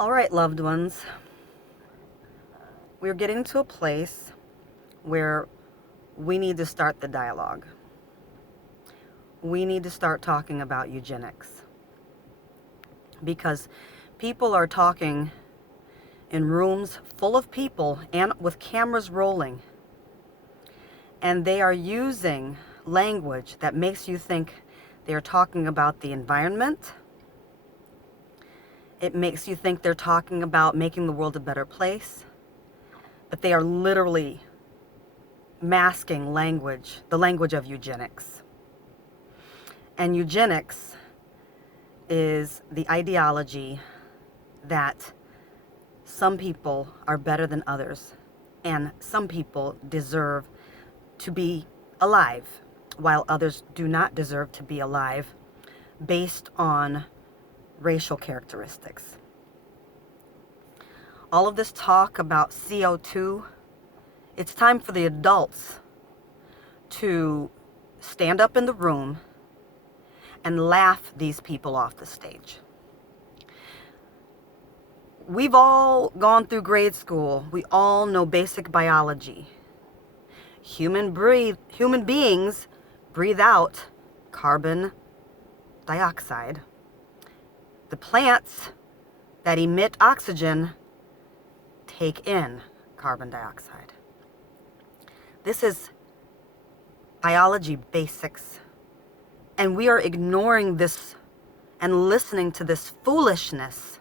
All right, loved ones, we're getting to a place where we need to start the dialogue. We need to start talking about eugenics, because people are talking in rooms full of people and with cameras rolling, and they are using language that makes you think they're talking about the environment. It makes you think they're talking about making the world a better place, but they are literally masking language, the language of eugenics. And eugenics is the ideology that some people are better than others, and some people deserve to be alive, while others do not deserve to be alive, based on racial characteristics. All of this talk about CO2, it's time for the adults to stand up in the room and laugh these people off the stage. We've all gone through grade school. We all know basic biology. Human beings breathe out carbon dioxide. The plants that emit oxygen take in carbon dioxide. This is biology basics. And we are ignoring this and listening to this foolishness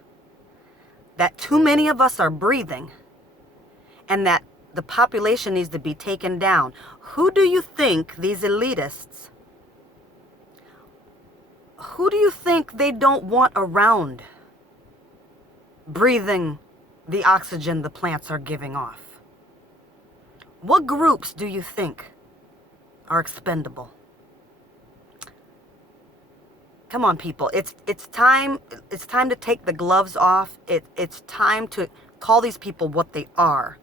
that too many of us are breathing, and that the population needs to be taken down. Who do you think these elitists, who do you think they don't want around breathing the oxygen the plants are giving off? What groups do you think are expendable? Come on, people. It's time to take the gloves off. It's time to call these people what they are,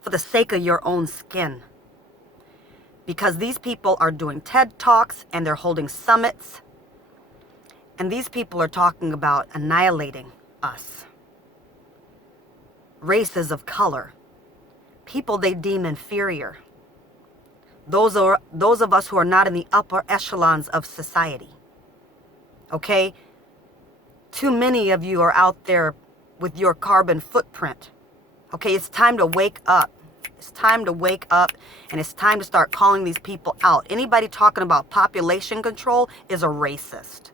for the sake of your own skin. Because these people are doing TED Talks and they're holding summits. And these people are talking about annihilating us. Races of color. People they deem inferior. Those of us who are not in the upper echelons of society. Okay? Too many of you are out there with your carbon footprint. Okay, it's time to wake up. It's time to wake up, and it's time to start calling these people out. Anybody talking about population control is a racist.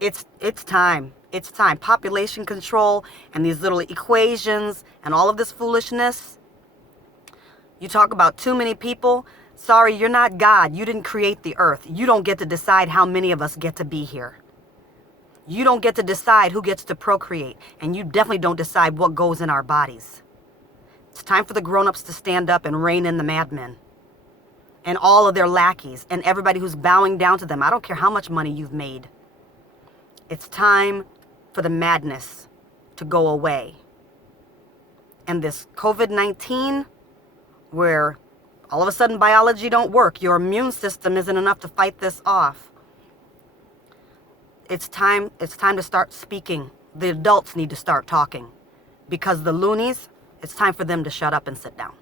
It's time. It's time. Population control and these little equations and all of this foolishness. You talk about too many people. Sorry, you're not God. You didn't create the earth. You don't get to decide how many of us get to be here. You don't get to decide who gets to procreate, and you definitely don't decide what goes in our bodies. It's time for the grown-ups to stand up and rein in the madmen and all of their lackeys and everybody who's bowing down to them. I don't care how much money you've made. It's time for the madness to go away. And this COVID-19, where all of a sudden biology don't work, your immune system isn't enough to fight this off. It's time to start speaking. The adults need to start talking, because the loonies, it's time for them to shut up and sit down.